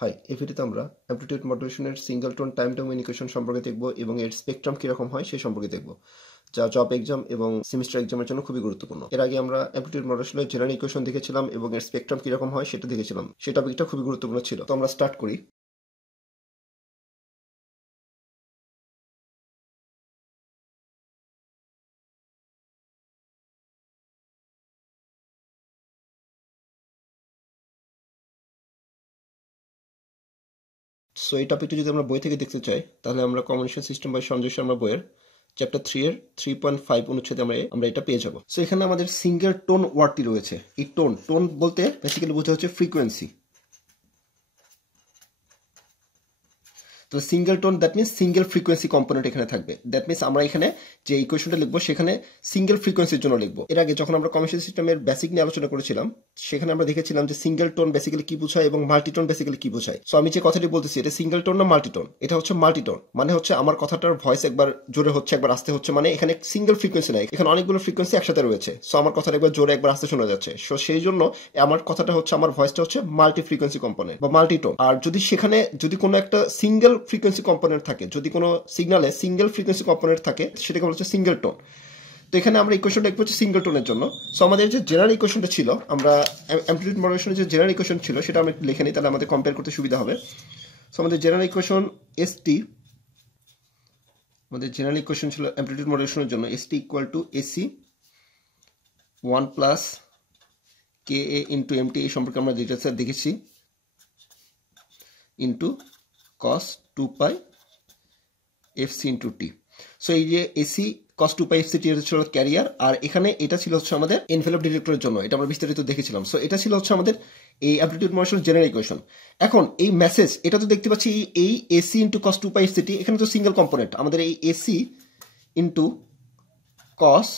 High, এই ভিডিওতে আমরা অ্যামপ্লিটিউড মডুলেশনের single tone time domain equation সম্পর্কে দেখব এবং এর স্পেকট্রাম কিরকম হয় সেই সম্পর্কে দেখব, যা জব এক্সাম এবং সেমিস্টার এক্সামের জন্য খুবই গুরুত্বপূর্ণ। এর আগে আমরা অ্যামপ্লিটিউড মডুলেশনের জেনারেল ইকুয়েশন দেখেছিলাম এবং এর স্পেকট্রাম কিরকম হয় সেটা দেখেছিলাম। সেই টপিকটা খুবই গুরুত্বপূর্ণ ছিল। তো আমরা স্টার্ট করি। সো এই টপিকটা যদি আমরা বই থেকে দেখতে চাই তাহলে আমরা combination system by Sanjay Sharma বইয়ের চ্যাপ্টার 3 এর 3.5 অনুচ্ছেদে আমরা এটা পেয়ে যাব। সো এখানে আমাদের সিঙ্গেল টোন ওয়ার্ডটি রয়েছে। এই টোন বলতে বেসিক্যালি বোঝা হচ্ছে ফ্রিকোয়েন্সি। তো single tone that means single frequency component এখানে থাকবে। দ্যাট মিনস আমরা এখানে যে ইকুয়েশনটা লিখবো সেখানে সিঙ্গেল ফ্রিকোয়েন্সির জন্য লিখবো। এর আগে যখন আমরা কম্বিনেশন সিস্টেমের বেসিক নিয়ে আলোচনা করেছিলাম সেখানে আমরা দেখেছিলাম যে সিঙ্গেল টোন বেসিক্যালি কি বোঝায় এবং মাল্টিটোন বেসিক্যালি কি বোঝায়। সো আমি যে কথাটি বলতেছি এটা সিঙ্গেল টোন না মাল্টিটোন? এটা হচ্ছে মাল্টিটোন। মানে হচ্ছে আমার কথাটার ভয়েস একবার জোরে হচ্ছে একবার আস্তে হচ্ছে, মানে এখানে সিঙ্গেল ফ্রিকোয়েন্সি নাই, এখানে অনেকগুলো ফ্রিকোয়েন্সি একসাথে রয়েছে। সো আমার কথাটা একবার জোরে একবার আস্তে শোনা যাচ্ছে। সো সেই জন্য আমার কথাটা হচ্ছে, আমার ভয়েসটা হচ্ছে মাল্টি ফ্রিকোয়েন্সি কম্পোনেন্ট বা মাল্টিটোন। আর যদি কোনো একটা সিঙ্গেল ফ্রিকোয়েন্সি কম্পোনেন্ট থাকে, যদি কোনো সিগনালে সিঙ্গেল ফ্রিকোয়েন্সি কম্পোনেন্ট থাকে সেটাকে বলা হচ্ছে সিঙ্গেল টোন। তো এখানে আমরা ইকুয়েশনটা একটু সিঙ্গেল টোনের জন্য। সো আমাদের যে জেনারেল ইকুয়েশনটা ছিল, আমরা অ্যামপ্লিটিউড মডুলেশনের যে জেনারেল ইকুয়েশন ছিল সেটা আমরা লিখে নিই, তাহলে আমাদের কম্পেয়ার করতে সুবিধা হবে। সো আমাদের জেনারেল ইকুয়েশন এসটি, আমাদের জেনারেল ইকুয়েশন ছিল অ্যামপ্লিটিউড মডুলেশনের জন্য ST equal to AC 1 plus K A into MT, এই সম্পর্কে আমরা ডিটেলসে দেখেছি, into cos 2 pi FC into T. So এই যে AC cos 2 pi FC T এটা ছিল ক্যারিয়ার, আর এখানে এটা ছিল হচ্ছে আমাদের এনভেলপ ডিটেক্টরের জন্য, এটা আমরা বিস্তারিত দেখেছিলাম। সো এটা ছিল হচ্ছে আমাদের এই অ্যামপ্লিটিউড মডুলেশন জেনারেল ইকুয়েশন। এখন এই মেসেজ, এটা তো দেখতে পাচ্ছি এই AC into cos 2 pi FC T, এখানে তো সিঙ্গেল কম্পোনেন্ট আমাদের এই AC into cos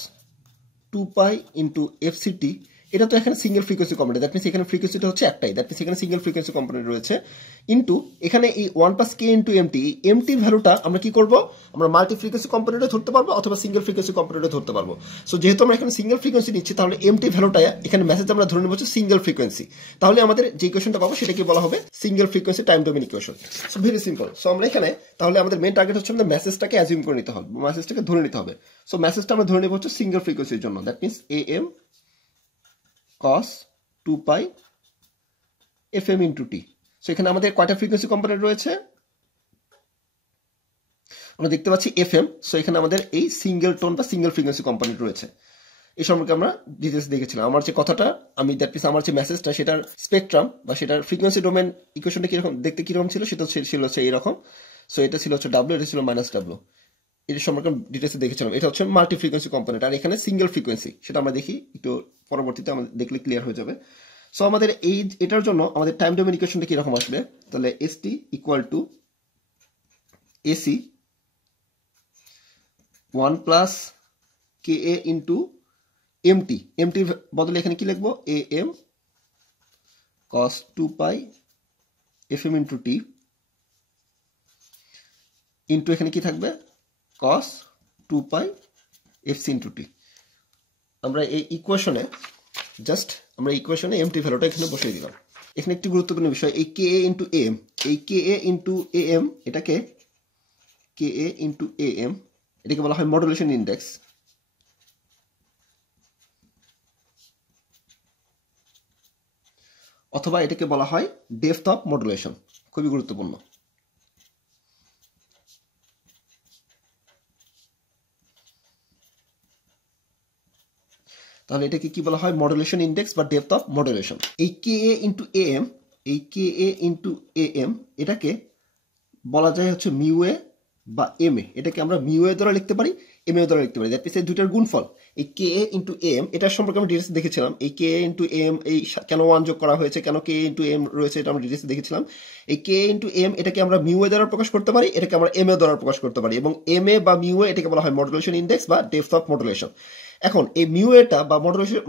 2 pi into FC T, এটা তো এখানে single frequency component. That means এখানে ফ্রিকোয়েন্সিটা হচ্ছে একটাই, দ্যাট মিনস এখানে সিঙ্গেল ফ্রিকোয়েন্সি কম্পোনেন্ট রয়েছে। ইন্টু এখানে এই 1 plus K into MT, MT ভ্যালুটা আমরা কি করব, আমরা মাল্টি ফ্রিকোয়েন্সি কম্পোনেন্টে ধরতে পারবো অথবা সিঙ্গেল ফ্রিকোয়েন্সি কম্পোনেন্টে ধরতে পারবো। সো যেহেতু আমরা এখানে সিঙ্গেল ফ্রিকোয়েন্সি নিচ্ছি তাহলে এমটি ভ্যালুটা এখানে মেসেজ আমরা ধরে নেব হচ্ছে সিঙ্গেল ফ্রিকোয়েন্সি। তাহলে আমাদের যে ইকুয়েশনটা পাবো সেটাকে বলা হবে single frequency time domain equation. So very simple. So আমরা এখানে তাহলে আমাদের মেইন টার্গেট হচ্ছে আমাদের মেসেজটাকে অ্যাজিউম করে নিতে হবে, মেসেজটাকে ধরে নিতে হবে। সো মেসেজটা আমরা ধরে নেব হচ্ছে সিঙ্গেল ফ্রিকোয়েন্সির জন্য, that means am cos 2 pi fm into T. So এখানে আমাদের কয়টা ফ্রিকোয়েন্সি কম্পোনেন্ট রয়েছে আমরা দেখতে পাচ্ছি fm। সো এখানে আমাদের এই সিঙ্গেল টোন বা সিঙ্গেল ফ্রিকোয়েন্সি কম্পোনেন্ট রয়েছে। এই সম্পর্কে আমরা ডিটেলস দেখেছিলাম। আমার যে কথাটা আমি দ্যাট মিনস আমার যে মেসেজটা সেটার স্পেকট্রাম বা সেটার ফ্রিকোয়েন্সি ডোমেন ইকুয়েশনটা কিরকম দেখতে কিরকম ছিল সেটা ছিল হচ্ছে এইরকম। সো এটা ছিল হচ্ছে ডাব্লিউ, এটা ছিল মাইনাস ডাব্লিউ। এর সম্পর্কে ডিটেলসে দেখেছিলাম। এটা হচ্ছে মাল্টি ফ্রিকোয়েন্সি কম্পোনেন্ট, আর এখানে সিঙ্গেল ফ্রিকোয়েন্সি, সেটা আমরা দেখি একটু পরবর্তীতে, আমাদের দেখলে ক্লিয়ার হয়ে যাবে। সো আমাদের এটার জন্য আমাদের টাইম ডোমেইন ইকুয়েশনটা কিরকম আসবে, তাহলে ST equal to AC 1 plus K A into MT, এমটির বদলে এখানে কি লিখবো, A M cos 2 pi FM into T, into এখানে কি থাকবে cos 2 pi FC into T. আমরা এই ইকুয়েশনে আমরা ইকুয়েশনে এমটি ভ্যালুটা এখানে বসিয়ে দিলাম। এখানে একটি গুরুত্বপূর্ণ বিষয়, এই কে এ ইন্টু এম, এই কে এ ইন্টু এ এম, এটাকে কে এ ইন্টু এ এম, এটাকে বলা হয় মডুলেশন ইন্ডেক্স, অথবা এটাকে বলা হয় ডেপথ অফ মডুলেশন। খুবই গুরুত্বপূর্ণ। তাহলে এটাকে কি বলা হয়, মডুলেশন ইন্ডেক্স বা ডেপথ অফ মডুলেশন। এই কে এ ইন্টু এ এম, এই কে এ ইন্টু এ এম, এটাকে বলা যায় হচ্ছে মিউ এ বা এম এ। এটাকে আমরা মিউ এ দ্বারা লিখতে পারি, এম এ দ্বারা লিখতে পারি। দ্যাট মিনস এই দুইটার গুণফল। এই কে এ ইন্টু এম, এটার সম্পর্কে আমরা ডিটেলস দেখেছিলাম। এই কে এ ইন্টু এম, এই কেন 1 যোগ করা হয়েছে, কেন কে ইন্টু এম রয়েছে, এটা আমরা ডিটেলস দেখেছিলাম। এই কে ইন্টু এম এটাকে আমরা মিউ এ দ্বারা প্রকাশ করতে পারি, এটাকে আমরা এম এ দ্বারা প্রকাশ করতে পারি, এবং এম এ বা মিউ এ এটাকে বলা হয় মডুলেশন ইন্ডেক্স বা ডেপথ অফ মডুলেশন। এখন এই মিউ এটা বা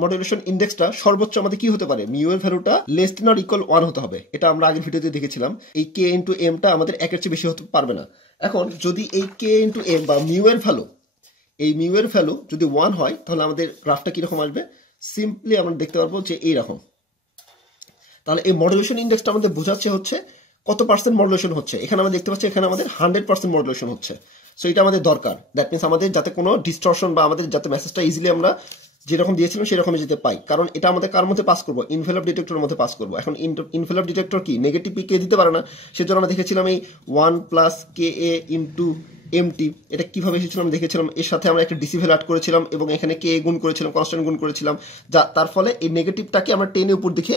মডুলেশন ইন্ডেক্সটা সর্বোচ্চ আমাদের কি হতে পারে, মিউ এর ভ্যালুটা লেস দেন অর ইকুয়াল 1 হতে হবে। এটা আমরা আগের ভিডিওতে দেখেছিলাম। এই কে ইন্টু এমটা আমাদের একের চেয়ে বেশি হতে পারবে না। এখন যদি এই কে ইন্টু এম বা মিউ এর ভ্যালু, এই মিউ এর ভ্যালু যদি 1 হয় তাহলে আমাদের গ্রাফটা কিরকম আসবে, সিম্পলি আমরা দেখতে পারবো যে এইরকম। তাহলে এই মডুলেশন ইন্ডেক্সটা আমাদের বোঝাচ্ছে হচ্ছে কত পার্সেন্ট মডুলেশন হচ্ছে, এখানে আমরা দেখতে পাচ্ছি এখানে আমাদের 100% মডুলেশন হচ্ছে। সো এটা আমাদের দরকার, দ্যাট মিনস আমাদের যাতে কোনো ডিস্টরশন বা আমাদের যাতে মেসেজটা ইজিলি আমরা যেরকম দিয়েছিলাম সেরকমই যেতে পাই, কারণ এটা আমাদের কার মধ্যে পাস করবো, এনভেলপ ডিটেক্টরের মধ্যে পাস করবো। এখন এনভেলপ ডিটেক্টর কি নেগেটিভ কে দিতে পারে না, সেজন্য আমরা দেখেছিলাম এই 1 plus K A into MT, এটা কিভাবে এসেছিলাম দেখেছিলাম, এর সাথে আমরা একটা ডিসি ভ্যালু অ্যাড করেছিলাম এবং এখানে কে গুণ করেছিলাম, কনস্ট্যান্ট গুণ করেছিলাম, যা তার ফলে এই নেগেটিভটাকে আমরা টেনে উপর দিকে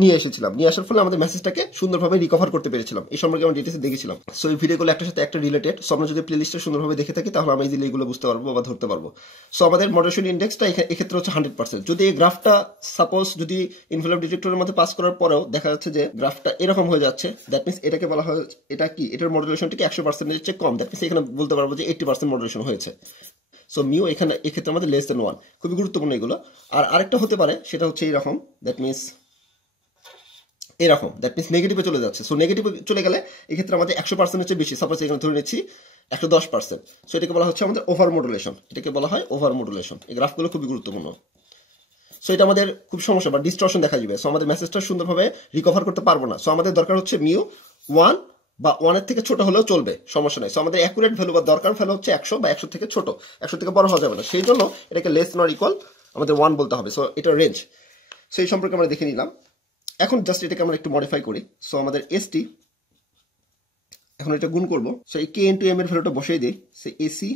নিয়ে এসেছিলাম, নিয়ে আসার ফলে আমাদের মেসেজটাকে সুন্দরভাবে রিকভার করতে পেরেছিলাম। এই সম্পর্কে আমরা ডিটেলসে দেখেছিলাম। সো এই ভিডিওগুলো একটার সাথে একটা রিলেটেড। সো আমরা যদি প্লেলিস্টটা সুন্দরভাবে দেখে থাকি তাহলে আমরা ইজিলি এগুলো বুঝতে পারবো বা ধরতে পারবো। সো আমাদের মডারেশন ইন্ডেক্সটা এক্ষেত্রে হচ্ছে 100%। যদি এই গ্রাফটা সাপোজ যদি এনভেলপ ডিটেক্টরের মধ্যে পাস করার পরেও দেখা যাচ্ছে যে গ্রাফটা এরকম হয়ে যাচ্ছে, দ্যাট মিনস এটাকে বলা হয়, এটা কি এটার মডুলেশনটা কি 100%-এর চেয়ে কম, দ্যাট মিনস এখানে বলতে পারবো যে 80% মডুলেশন হয়েছে। সো মিউ এখানে এক্ষেত্রে আমাদের লেস দেন 1, খুবই গুরুত্বপূর্ণ এগুলো। আর আরেকটা হতে পারে সেটা হচ্ছে এইরকম, দ্যাট মিনস এরকম, দ্যাট মিনস নেগেটিভে চলে যাচ্ছে। সো নেগেটিভে চলে গেলে এক্ষেত্রে আমাদের 100%-এর চেয়ে বেশি, সাপোজ এখানে ধরে নিচ্ছি 110%। সো এটাকে বলা হচ্ছে আমাদের ওভার মডুলেশন, এটাকে বলা হয় ওভার মডুলেশন। এই গ্রাফগুলো খুবই গুরুত্বপূর্ণ। সো এটা আমাদের খুব সমস্যা বা ডিস্টরশন দেখা যাবে। সো আমাদের মেসেজটা সুন্দরভাবে রিকভার করতে পারবো না। সো আমাদের দরকার হচ্ছে মিউ 1 বা 1-এর থেকে ছোট হলেও চলবে, সমস্যা নেই। সো আমাদের অ্যাকুরেট ভ্যালু বা দরকার ভ্যালু হচ্ছে 100 বা 100 থেকে ছোট, 100 থেকে বড় হওয়া যাবে না। সেই জন্য এটাকে লেস নট ইকুয়াল আমাদের 1 বলতে হবে। সো এটা রেঞ্জ। সো এই সম্পর্কে আমরা দেখে নিলাম। এখন জাস্ট এটাকে আমরা একটু মডিফাই করি। সো আমাদের এসটি, এখন এটা গুণ করবো। সো এই কে ইন্টু এম এর ভ্যালুটা বসিয়ে দিই। সো এসি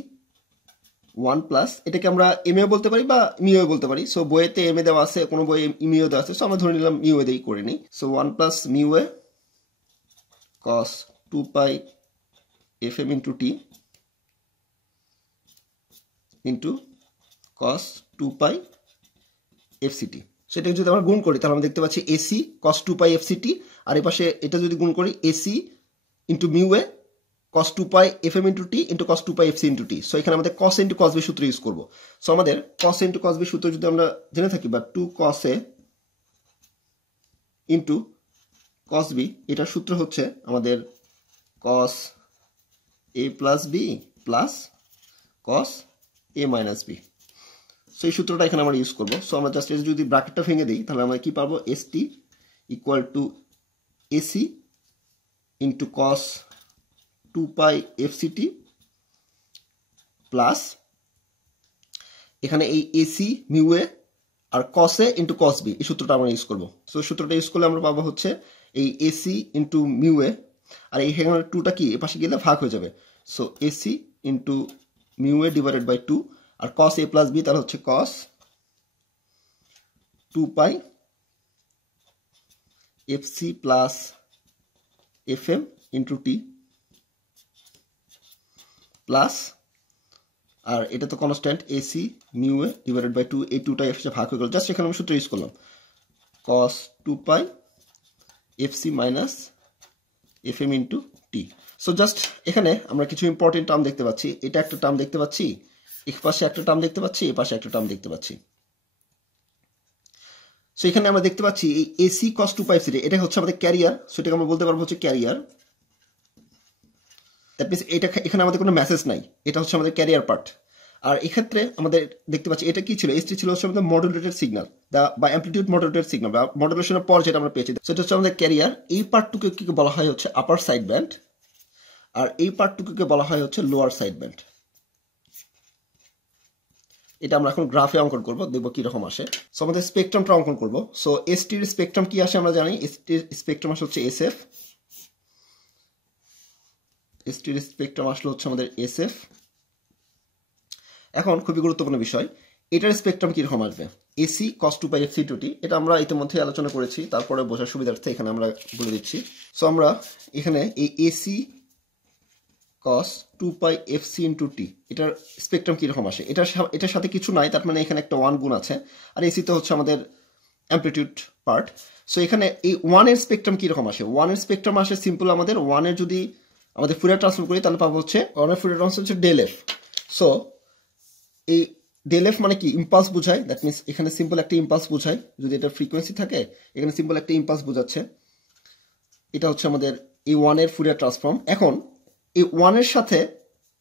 1 প্লাস, এটাকে আমরা এমএও বলতে পারি বা মিও বলতে পারি। সো বইয়েতে এমএ দেওয়া আছে, কোনো বইয়ে মিও দেওয়া আছে, সো আমরা ধরে নিলাম মিও দিয়েই করে নিই। So 1 plus mu A cos 2 pi F M into T into cos 2 pi FCT. সেটাকে যদি আমরা গুণ করি তাহলে আমরা দেখতে পাচ্ছি এসি cos 2 পাই এফসিটি, আর এই পাশে এটা যদি গুণ করি AC into mu A cos 2 pi FM into T into cos 2 pi FC into T. So এখানে আমাদের cos ইন্টু cos বি সূত্র ইউজ করবো। সো আমাদের cos ইন্টু cos বি সূত্র যদি আমরা জেনে থাকি, বা 2 cos A into cos B, এটার সূত্র হচ্ছে আমাদের cos A plus B plus cos A minus B. So এই সূত্রটা এখানে আমরা ইউজ করবো। সো আমরা জাস্ট যদি ব্র্যাকেটটা ভেঙে দিই তাহলে আমরা কি পাবো, S T equal to AC into cos 2 pi FCT plus এখানে এই এসি মিউ এ আর cos A into cos B, এই সূত্রটা আমরা ইউজ করবো। সো সূত্রটা ইউজ করলে আমরা পাবো হচ্ছে এই এসি ইন্টু মিউ এ, আর এইখানে 2টা কি এপাশে গেলে ভাগ হয়ে যাবে। So AC into mu A divided by 2, আর cos এ প্লাস বি তাহলে হচ্ছে cos 2 pi FC plus F M into T plus, আর এটা তো constant AC mu A divided by 2, এই 2টা এফসি ভাগ হয়ে গেল। জাস্ট এখানে আমি সূত্র ইউজ করলাম cos 2 pi FC minus F M into T. So just এখানে আমরা কিছু ইম্পর্টেন্ট টার্ম দেখতে পাচ্ছি। এটা একটা টার্ম দেখতে পাচ্ছি, এক পাশে একটা টার্ম দেখতে পাচ্ছি, এ পাশে একটা টার্ম দেখতে পাচ্ছি। সো এখানে আমরা দেখতে পাচ্ছি এই এসি cos 2 পাই এফসি, এটা হচ্ছে আমাদের ক্যারিয়ার। সো এটাকে আমরা বলতে পারবো হচ্ছে ক্যারিয়ার। দ্যাট মিনস এটা এখানে আমাদের কোনো মেসেজ নাই, এটা হচ্ছে আমাদের ক্যারিয়ার পার্ট। আর এক্ষেত্রে আমাদের দেখতে পাচ্ছি এটা কি ছিল, এসটি ছিল হচ্ছে আমাদের মডুলেটেড সিগন্যাল বা অ্যামপ্লিটিউড মডুলেটেড সিগন্যাল বা মডুলেশনের পর যেটা আমরা পেয়েছি সেটা হচ্ছে আমাদের ক্যারিয়ার। এই পার্টটুকে কি বলা হয় হচ্ছে আপার সাইড ব্যান্ড, আর এই পার্টটুকুকে বলা হয় হচ্ছে লোয়ার সাইড ব্যান্ড। এটা আমরা এখন গ্রাফে অঙ্কন করবো, দেখবো কিরকম আসে। সো আমাদের স্পেকট্রামটা অঙ্কন করবো। সো এসটির স্পেকট্রাম কি আসে আমরা জানি, এসটির স্পেকট্রাম আসে হচ্ছে এসএফ, এসটির স্পেকট্রাম আসলে হচ্ছে আমাদের এসএফ। এখন খুবই গুরুত্বপূর্ণ বিষয়, এটার স্পেকট্রাম কিরকম আসবে, AC cos 2 pi FC two টি, এটা আমরা ইতিমধ্যে আলোচনা করেছি, তারপরে বোঝার সুবিধার্থে এখানে আমরা বলে দিচ্ছি। সো আমরা এখানে এই AC cos 2 pi FC into টি, এটার স্পেকট্রাম কিরকম আসে, এটার সাথে কিছু নাই, তার মানে এখানে একটা 1 গুণ আছে, আর এসি তো হচ্ছে আমাদের অ্যামপ্লিটিউড পার্ট। সো এখানে এই 1 এর স্পেকট্রাম কিরকম আসে, 1 এর স্পেকট্রাম আসে সিম্পল আমাদের 1 এর যদি আমাদের ফুরিয়ার ট্রান্সফর্ম করি তাহলে পাবো হচ্ছে 1 এর ফুরিয়ার ট্রান্সফর্ম হচ্ছে ডেল এফ। সো এই ডেল এফ মানে কি ইম্পালস বোঝায়, দ্যাট মিনস এখানে সিম্পল একটা ইম্পালস বোঝায়, যদি এটা ফ্রিকোয়েন্সি থাকে এখানে সিম্পল একটা ইম্পালস বোঝাচ্ছে। এটা হচ্ছে আমাদের এই 1 এর ফুরিয়ার ট্রান্সফর্ম। এখন এই 1 এর সাথে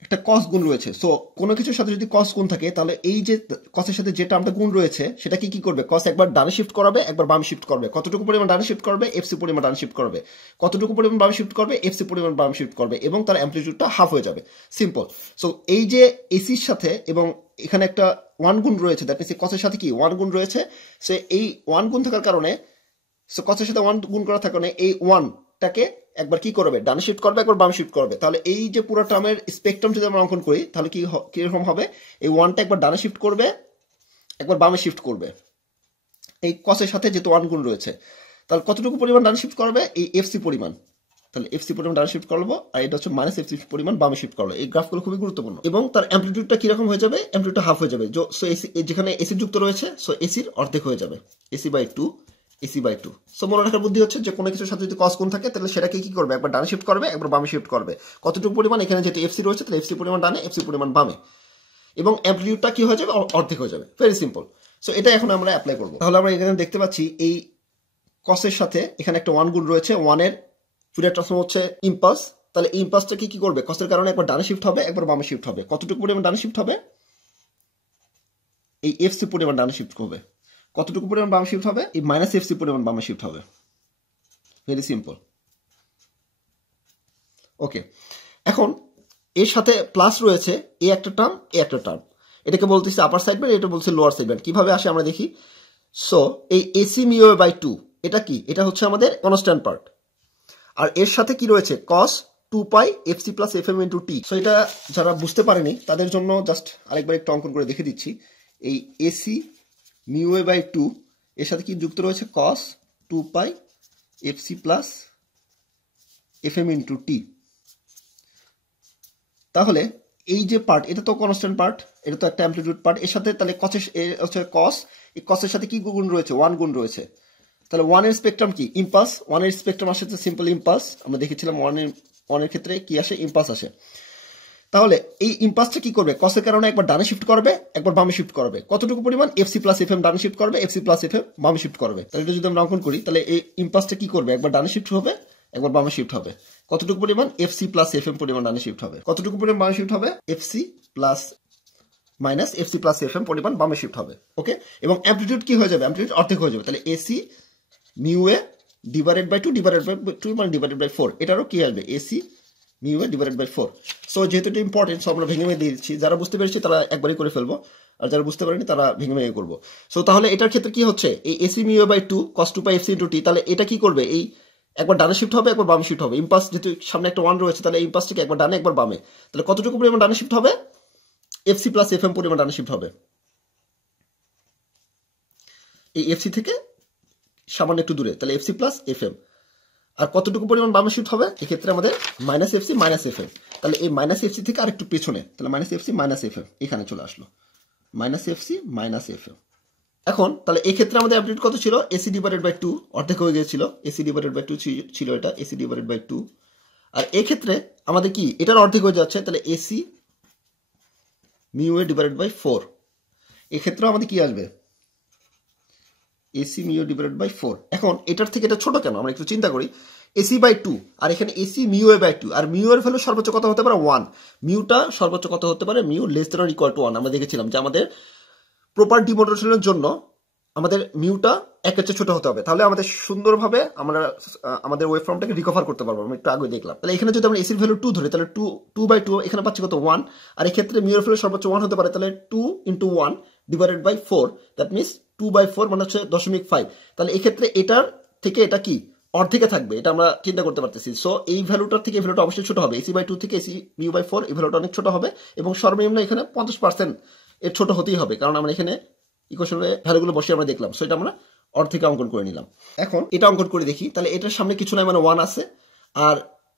একটা কস গুণ রয়েছে। সো কোনো কিছুর সাথে যদি কস গুণ থাকে তাহলে এই যে কসের সাথে যে টার্মটা গুণ রয়েছে সেটা কি করবে, কস একবার ডানে শিফট করাবে, একবার বামে শিফট করবে। কতটুকু পরিমাণ ডানে শিফট করবে, এফসি পরিমাণ ডানে শিফট করবে। কতটুকু পরিমাণ বামে শিফট করবে, এফসি পরিমাণ বামে শিফট করবে, এবং তার অ্যামপ্লিটিউডটা হাফ হয়ে যাবে। সিম্পল। সো এই যে এসির সাথে এবং এখানে একটা ওয়ান গুণ রয়েছে, দ্যাট মিনস কসের সাথে কি ওয়ান গুণ রয়েছে। সো এই ওয়ান গুণ থাকার কারণে, সো কসের সাথে ওয়ান গুণ করা থাকার কারণে এই ওয়ানটাকে একবার কি করবে, ডানে শিফট করবে, একবার বামে শিফট করবে। তাহলে এই যে পুরো টার্মের স্পেকট্রাম যদি আমরা অঙ্কন করি তাহলে কিরকম হবে, এই ওয়ানটা একবার ডানে শিফট করবে, একবার বামে শিফট করবে এই কসের সাথে, যেহেতু ওয়ান গুণ রয়েছে। তাহলে কতটুকু পরিমাণ ডানে শিফট করবে, এই এফসি পরিমাণ। তাহলে এফসি পরিমাণ ডানে শিফট করবো, আর এটা হচ্ছে মাইনাস এফসি পরিমাণ বামে শিফট করলো। এই গ্রাফগুলো খুবই গুরুত্বপূর্ণ। এবং তার অ্যামপ্লিটিউডটা কিরকম হয়ে যাবে, অ্যামপ্লিটিউডটা হাফ হয়ে যাবে। সো এসি যেখানে এসি যুক্ত রয়েছে, সো এসির অর্ধেক হয়ে যাবে, AC by 2, AC by 2। So মনে রাখার বুদ্ধি হচ্ছে যে কোনো কিছুর সাথে যদি কস গুণ থাকে তাহলে সেটাকে কি করবে, একবার ডানে শিফট করবে, একবার বামে শিফট করবে। কতটুকু পরিমাণ, এখানে যেটা এফসি রয়েছে তাহলে এফসি পরিমাণ ডানে, এফসি পরিমাণ বামে, এবং অ্যামপ্লিটিউডটা কি হয়ে যাবে, অর্ধেক হয়ে যাবে। Very simple. সো এটা এখন আমরা অ্যাপ্লাই করবো। তাহলে আমরা এখানে দেখতে পাচ্ছি এই কসের সাথে এখানে একটা ওয়ান গুণ রয়েছে, ওয়ানের ফুরিয়ার ট্রান্সফর্ম হচ্ছে ইম্পালস। তাহলে ইম্পালসটা কি করবে, কসের কারণে একবার ডানে শিফট হবে, একবার বামে শিফট হবে। কতটুকু পরিমাণ ডানে শিফট হবে, এই এফসি পরিমাণ ডানে শিফট হবে। কতটুকু পরিমাণ বামে শিফট হবে, এই মাইনাস এফসি পরিমাণ বামে শিফট হবে। Very simple. ওকে, এখন এর সাথে প্লাস রয়েছে এ একটা টার্ম, এ একটা টার্ম। এটাকে বলতেছি আপার সাইড ব্যান্ড, এটা বলছে লোয়ার সাইড ব্যান্ড। কিভাবে আসে আমরা দেখি। সো এই এসি মিউ বাই 2 এটা কি, এটা হচ্ছে আমাদের কনস্ট্যান্ট পার্ট। আর এর সাথে কি রয়েছে, cos 2 pi FC plus F M into T. So এটা যারা বুঝতে পারেনি তাদের জন্য জাস্ট আরেকবার একটু অঙ্কন করে দেখে দিচ্ছি। এই এসি মিউ এ বাই 2 এর সাথে কি যুক্ত রয়েছে, cos 2 pi FC plus F M into T. তাহলে এই যে পার্ট, এটা তো কনস্ট্যান্ট পার্ট, এটা তো একটা অ্যামপ্লিটিউড পার্ট। এর সাথে তাহলে কসের হচ্ছে কস, এই কসের সাথে কি গুণ রয়েছে, ওয়ান গুণ রয়েছে। তাহলে ওয়ানের স্পেকট্রাম কি, ইম্পালস। ওয়ানের স্পেকট্রাম আসে সিম্পল ইম্পালস। আমরা দেখেছিলাম ওয়ানের ক্ষেত্রে কি আসে, ইম্পালস আসে। তাহলে এই ইম্পালসটা কি করবে, কসের কারণে একবার ডানে শিফট করবে, একবার বামে শিফট করবে। কতটুকু পরিমাণ, এফসি প্লাস এফ এম ডানে শিফট করবে, এফসি প্লাস এফ এম বামে শিফট করবে। তাহলে এটা যদি আমরা অঙ্কন করি তাহলে এই ইম্পালসটা কি করবে, একবার ডানে শিফট হবে, একবার বামে শিফট হবে। কতটুকু পরিমাণ, এফসি প্লাস এফ এম পরিমাণ ডানে শিফট হবে। কতটুকু পরিমাণ বামে শিফট হবে, FC plus minus FC plus F M পরিমাণ বামে শিফট হবে। ওকে, এবং অ্যামপ্লিটিউড কি হয়ে যাবে, অ্যামপ্লিটিউড অর্ধেক হয়ে যাবে। তাহলে AC mu A divided by 2 divided by 2 মানে ডিভাইডেড বাই 4, এটারও কি আসবে, AC mu A divided by 4। So যেহেতু এটা ইম্পর্টেন্ট, সো আমরা ভেঙে ভেঙে দিয়ে দিচ্ছি। যারা বুঝতে পেরেছি তারা একবারই করে ফেলবো, আর যারা বুঝতে পারেনি তারা ভেঙে ভেঙে করবো। সো তাহলে এটার ক্ষেত্রে কি হচ্ছে, এই AC mu A by 2 cos 2 pi FC into T. তাহলে এটা কি করবে, এই একবার ডানে শিফট হবে, একবার বামে শিফট হবে। ইম্পালস যেহেতু সামনে একটা ওয়ান রয়েছে, তাহলে ইম্পালসটিকে একবার ডানে, একবার বামে। তাহলে কতটুকু পরিমাণ ডানে শিফট হবে, এফসি প্লাস এফ এম পরিমাণ ডানে শিফট হবে। এই এফসি থেকে সামান্য একটু দূরে, তাহলে এফসি প্লাস এফ এম। আর কতটুকু পরিমাণ বামে শিফট হবে, এক্ষেত্রে আমাদের minus FC minus F M. তাহলে এই মাইনাস এফসি থেকে আরেকটু পেছনে, তাহলে minus FC minus F M এখানে চলে আসলো, minus FC minus F M. এখন তাহলে এই ক্ষেত্রে আমাদের অ্যামপ্লিটিউড কত ছিল, এসি ডিভাইডেড বাই 2, অর্ধেক হয়ে গিয়েছিল। এসি ডিভাইডেড বাই 2 ছিল এটা, এসি ডিভাইডেড বাই 2। আর এই ক্ষেত্রে আমাদের কি, এটার অর্ধেক হয়ে যাচ্ছে। তাহলে AC mu A divided by 4, এক্ষেত্রে আমাদের কি আসবে, এসি মিউ ডিভাইডেড বাই 4। এখন এটার থেকে এটা ছোট কেন, আমরা একটু চিন্তা করি। এসি বাই 2 আর এখানে এসি মিউ এ বাই 2, আর মিউ এর ভ্যালু সর্বোচ্চ কত হতে পারে, 1। মিউটা সর্বোচ্চ কত হতে পারে, mu less than or equal to 1। আমরা দেখেছিলাম যে আমাদের প্রপার ডিমোটেশনের জন্য আমাদের মিউটা একের চেয়ে ছোট হতে হবে, তাহলে আমাদের সুন্দরভাবে আমরা আমাদের ওয়েভ ফর্মটাকে রিকভার করতে পারবো। আমরা একটু আগে দেখলাম। তাহলে এখানে যদি আমরা এসির ভ্যালু 2 ধরি, তাহলে 2 বাই 2 এখানে পাচ্ছি কত, 1। আর এই ক্ষেত্রে মিউ এর ভ্যালু সর্বোচ্চ 1 হতে পারে, তাহলে 2 into 1 divided by 4, that means 2 by 4 মানে হচ্ছে 0.5। তাহলে এক্ষেত্রে এটার থেকে এটা কি অর্ধেকে থাকবে, এটা আমরা চিন্তা করতে পারতেছি। সো এই ভ্যালুটার থেকে এই ভ্যালুটা অবশ্যই ছোট হবে। এসি বাই 2 থেকে এসি মিউ বাই 4 এই ভ্যালুটা অনেক ছোট হবে, এবং সর্বনিম্ন এখানে 50% এর ছোট হতেই হবে, কারণ আমরা এখানে ইকুয়েশনে ভ্যালুগুলো বসে আমরা দেখলাম। সো এটা আমরা অর্ধেকে অঙ্কন করে নিলাম। এখন এটা অঙ্কন করে দেখি। তাহলে এটার সামনে কিছু নাই, মানে 1 আছে, আর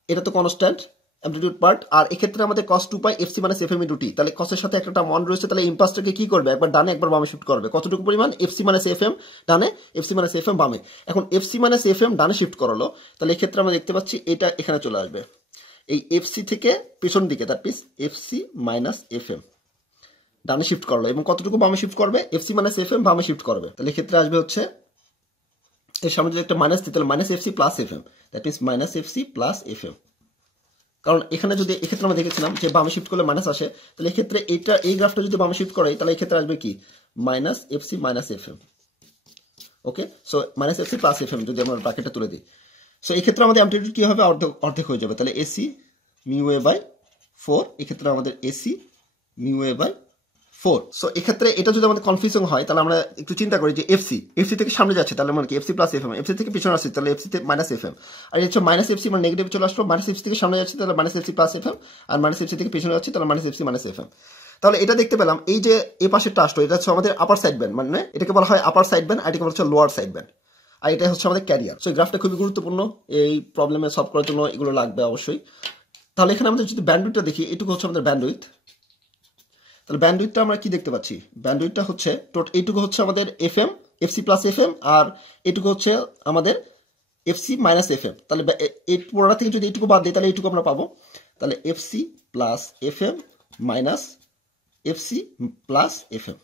এটা তো কনস্ট্যান্ট অ্যামপ্লিটিউড পার্ট। আর এক্ষেত্রে আমাদের cos 2 pi FC minus F M into T. তাহলে কসের সাথে একটা টার্ম 1 রয়েছে, তাহলে ইম্পালসটাকে কি করবে, একবার ডানে একবার বামে শিফট করবে। কতটুকু পরিমাণ, এফসি মাইনাস এফ এম ডানে, এফসি মাইনাস এফ এম বামে। এখন এফসি মাইনাস এফ এম ডানে শিফট করালো, তাহলে এক্ষেত্রে আমরা দেখতে পাচ্ছি এটা এখানে চলে আসবে, এই এফসি থেকে পেছন দিকে, that means FC minus F M ডানে শিফট করলো, এবং কতটুকু বামে শিফট করবে, এফসি মাইনাস এফ এম বামে শিফট করবে। তাহলে এক্ষেত্রে আসবে হচ্ছে এর সামনে যদি একটা মাইনাস দিই, তাহলে minus FC plus F M, that means minus FC plus F M. কারণ এখানে যদি এক্ষেত্রে আমরা দেখেছিলাম যে বামে শিফট করলে মাইনাস আসে, তাহলে এক্ষেত্রে এই গ্রাফটা যদি বামে শিফট করাই তাহলে এক্ষেত্রে আসবে কি minus FC minus FM. Okay, so minus FC plus FM যদি আমরা ব্র্যাকেটটা তুলে দিই, সো এই ক্ষেত্রে আমাদের অ্যামপ্লিটিউড কি হবে, অর্ধেক হয়ে যাবে। তাহলে এসি মিউ এ বাই 4, এক্ষেত্রে আমাদের AC mu A by 4। So এক্ষেত্রে এটা যদি আমাদের কনফিউজিং হয় তাহলে আমরা একটু চিন্তা করি যে এফসি থেকে সামনে যাচ্ছে, তাহলে মানে কি এফসি প্লাস এফএম, এফসি থেকে পিছনে আসছে তাহলে এফসি মাইনাস এফএম, আর এটা হচ্ছে মাইনাস এফসি মানে নেগেটিভ চলে আসলো, মাইনাস এফসি থেকে সামনে যাচ্ছে তাহলে মাইনাস এফসি প্লাস এফএম, আর মাইনাস এফসি থেকে পিছনে যাচ্ছে তাহলে মাইনাস এফসি মাইনাস এফএম। তাহলে এটা দেখতে পেলাম এই যে এ পাশেরটা আসলো, এটা হচ্ছে আমাদের আপার সাইড ব্যান্ড, মানে এটাকে বলা হয় আপার সাইড ব্যান্ড, আর এটাকে বলা হচ্ছে লোয়ার সাইড ব্যান্ড, আর এটা হচ্ছে আমাদের ক্যারিয়ার। সো এই গ্রাফটা খুবই গুরুত্বপূর্ণ, এই প্রবলেমে সলভ করার জন্য এগুলো লাগবে অবশ্যই। তাহলে এখানে আমাদের যদি ব্যান্ডউইথটা দেখি, এটুকু হচ্ছে আমাদের ব্যান্ডউইথ। তাহলে ব্যান্ডউইথটা আমরা কি দেখতে পাচ্ছি, ব্যান্ডউইথটা হচ্ছে এইটুকু হচ্ছে আমাদের এফএম, এফসি প্লাস এফএম, আর এটুকু হচ্ছে আমাদের এফসি মাইনাস এফএম। তাহলে এই পুরোটা থেকে যদি এইটুকু বাদ দিই তাহলে এইটুকু আমরা পাবো, তাহলে FC plus FM minus FC plus FM.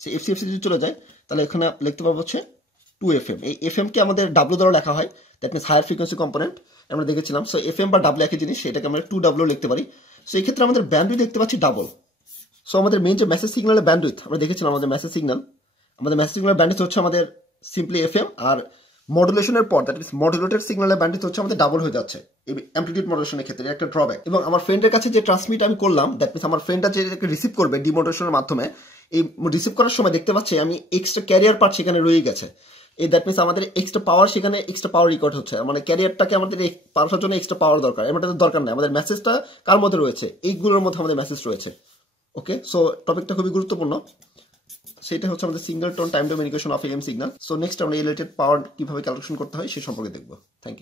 FC যদি চলে যায় তাহলে এখানে লিখতে পারবো হচ্ছে 2FM। এই এফএম কে আমাদের ডাব্লিউ দ্বারা লেখা হয়, that means higher frequency component আমরা দেখেছিলাম। সো এফএম বা ডাব্লিউ একই জিনিস, সেটাকে আমরা 2W লিখতে পারি। সো এই ক্ষেত্রে আমাদের ব্যান্ডউইথ দেখতে পাচ্ছি ডাবল। সো আমাদের মেইন যে মেসেজ সিগন্যালের ব্যান্ডউইথ আমরা দেখেছিলাম, আমাদের মেসেজ সিগন্যাল ব্যান্ডউইথ হচ্ছে আমাদের সিম্পলি এফএম, আর মডুলেশনের পর দ্যাট মিনস মডুলেটেড সিগন্যালের ব্যান্ডউইথ হচ্ছে আমাদের ডাবল হয়ে যাচ্ছে এই অ্যামপ্লিটিউড মডুলেশনের ক্ষেত্রে, একটা ড্রব্যাক। এবং আমার ফ্রেন্ডের কাছে যে ট্রান্সমিট আমি করলাম, দ্যাট মিনস আমার ফ্রেন্ডটা যে রিসিভ করবে ডিমডুলেশনের মাধ্যমে, এই রিসিভ করার সময় দেখতে পাচ্ছি আমি এক্সট্রা ক্যারিয়ার পার্ট সেখানে রয়ে গেছে। এই দ্যাট মিনস আমাদের এক্সট্রা পাওয়ার, সেখানে এক্সট্রা পাওয়ার রেকর্ড হচ্ছে, মানে ক্যারিয়ারটাকে আমাদের পাওয়ার জন্য এক্সট্রা পাওয়ার দরকার, এমনটা দরকার নেই। আমাদের মেসেজটা কার মধ্যে রয়েছে, এইগুলোর মধ্যে আমাদের মেসেজ রয়েছে। ওকে, সো টপিকটা খুবই গুরুত্বপূর্ণ, সেটা হচ্ছে আমাদের single tone time domain equation of M signal. So next আমরা রিলেটেড পাওয়ার কিভাবে ক্যালকুলেশন করতে হয় সে সম্পর্কে দেখবো। Thank you.